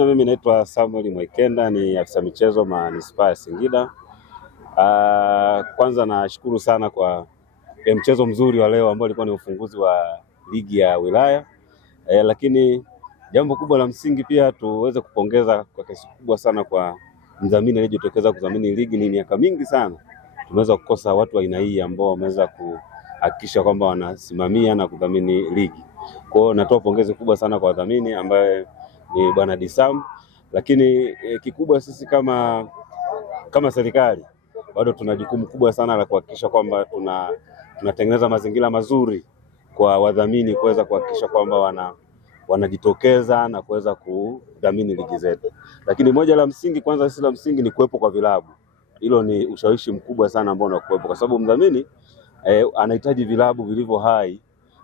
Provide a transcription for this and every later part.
majina mimi naitwa Samuel Mwekenda, ni afisa michezo manispaa ya Singida. Kwanza nashukuru sana kwa mchezo mzuri wa leo ambao ulikuwa ni ufunguzi wa ligi ya wilaya. Lakini jambo kubwa la msingi pia tuweze kupongeza kwa kiasi kubwa sana kwa mdhamini aliyejitokeza kudhamini ligi. Ni miaka mingi sana tumeweza kukosa watu wa aina hii ambao wameweza kuhakikisha kwamba wanasimamia na kudhamini ligi. Kwa hiyo natoa pongezi kubwa sana kwa wadhamini ambaye ni Bwana Disam. Lakini kikubwa sisi kama serikali bado tuna jukumu kubwa sana la kuhakikisha kwamba tunatengeneza mazingira mazuri kwa wadhamini kuweza kuhakikisha kwamba wanajitokeza na kuweza kudhamini ligi zetu. Lakini moja la msingi, kwanza sisi la msingi ni kuwepo kwa vilabu. Hilo ni ushawishi mkubwa sana ambao unakuwepo, kwa sababu mdhamini anahitaji vilabu vilivyo hai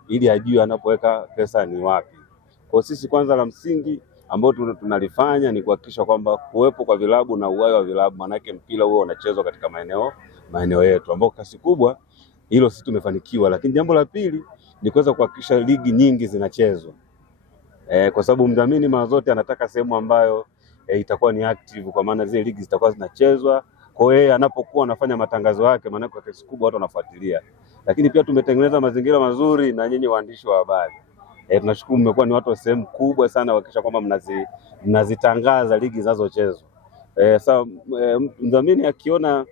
ili ajue anapoweka pesa ni wapi. Kwa sisi kwanza la msingi ambao tunalifanya ni kuhakikisha kwamba kuwepo kwa vilabu na uhai wa vilabu, manake mpira huo unachezwa katika maeneo yetu ambao kasi kubwa hilo sisi tumefanikiwa. Lakini jambo la pili ni kuweza kuhakikisha ligi nyingi zinachezwa, kwa sababu mdhamini mara zote anataka sehemu ambayo itakuwa ni active, kwa maana zile ligi zitakuwa zinachezwa. Kwa hiyo anapokuwa anafanya matangazo yake, maana kwa kiasi kubwa watu wanafuatilia. Lakini pia tumetengeneza mazingira mazuri na nyinyi waandishi wa habari. Tunashukuru mmekuwa ni watu wa sehemu kubwa sana kuhakikisha kwamba mnazitangaza ligi zinazochezwa. Sasa mdhamini akiona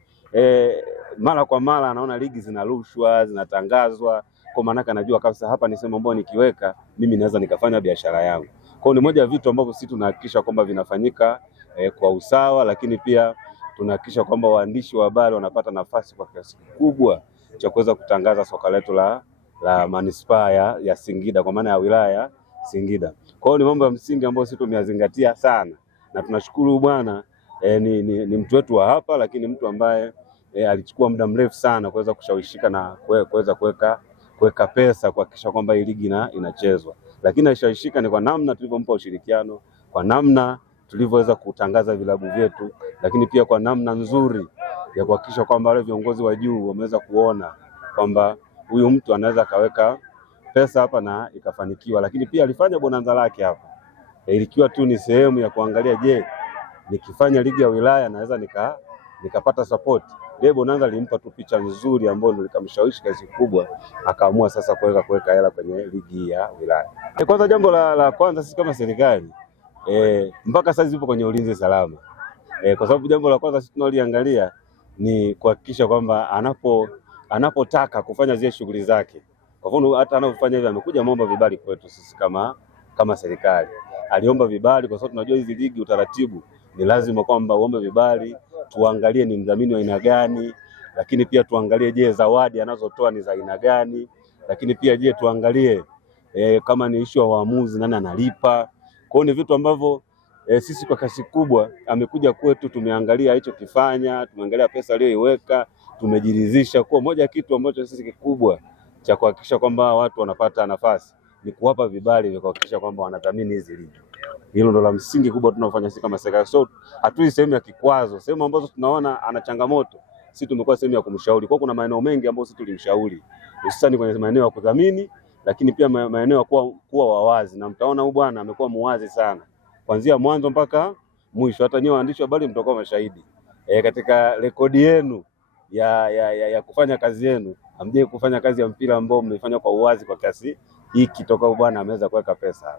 mara kwa mara anaona ligi zinarushwa, zinatangazwa, kwa maana anajua kabisa hapa ni sehemu ambayo nikiweka mimi naweza nikafanya biashara yangu. Kwa hiyo ni moja ya vitu ambavyo sisi tunahakikisha kwamba vinafanyika kwa usawa, lakini pia tunahakikisha kwamba waandishi wa habari wanapata nafasi kwa kiasi kikubwa cha kuweza kutangaza soka letu la manispaa ya Singida, kwa maana ya wilaya ya Singida. Kwa hiyo ni mambo ya msingi ambayo sisi tumeyazingatia sana, na tunashukuru bwana ni mtu wetu wa hapa, lakini mtu ambaye alichukua muda mrefu sana kuweza kushawishika na kuweza kuweka pesa kuhakikisha kwamba hii ligi inachezwa. Lakini alishawishika ni kwa namna tulivyompa ushirikiano, kwa namna tulivyoweza kutangaza vilabu vyetu, lakini pia kwa namna nzuri ya kuhakikisha kwamba wale viongozi wa juu wameweza kuona kwamba huyu mtu anaweza kaweka pesa hapa na ikafanikiwa. Lakini pia alifanya bonanza lake hapa, ilikiwa tu ni sehemu ya kuangalia, je, nikifanya ligi ya wilaya naweza nikapata support. Ile bonanza limpa tu picha nzuri ambayo ndio likamshawishi kazi kubwa, akaamua sasa kuweza kuweka hela kwenye ligi ya wilaya. Kwanza jambo la kwanza sisi kama serikali mpaka sasa zipo kwenye ulinzi salama, kwa sababu jambo la kwanza sisi tunaliangalia ni kuhakikisha kwamba anapotaka kufanya zile shughuli zake. Kwa mfano hata anapofanya hivi amekuja muomba vibali kwetu sisi kama serikali. Aliomba vibali kwa sababu tunajua hizi ligi utaratibu ni lazima kwamba uombe vibali, tuangalie ni mdhamini wa aina gani, lakini pia tuangalie je, zawadi anazotoa ni za aina gani, lakini pia je, tuangalie kama ni issue ya waamuzi nani analipa. Kwa hiyo ni vitu ambavyo sisi kwa kasi kubwa amekuja kwetu, tumeangalia hicho kifanya, tumeangalia pesa aliyoiweka, tumejiridhisha. Kwa moja kitu ambacho sisi kikubwa cha kuhakikisha kwamba watu wanapata nafasi ni kuwapa vibali vya kuhakikisha kwamba wanadhamini hizi ligi. Hilo ndo la msingi kubwa tunafanya sisi kama serikali. So hatui sehemu ya kikwazo, sehemu ambazo tunaona ana changamoto sisi tumekuwa sehemu ya kumshauri. Kwa kuna maeneo mengi ambayo sisi tulimshauri, hususan kwenye maeneo ya kudhamini, lakini pia maeneo ya kuwa wawazi, na mtaona huyu bwana amekuwa muwazi sana kuanzia mwanzo mpaka mwisho. Hata nyinyi waandishi wa habari mtakuwa mashahidi katika rekodi yenu ya kufanya kazi yenu, hamje kufanya kazi ya mpira ambao mmefanya kwa uwazi kwa kiasi hiki toka bwana ameweza kuweka pesa.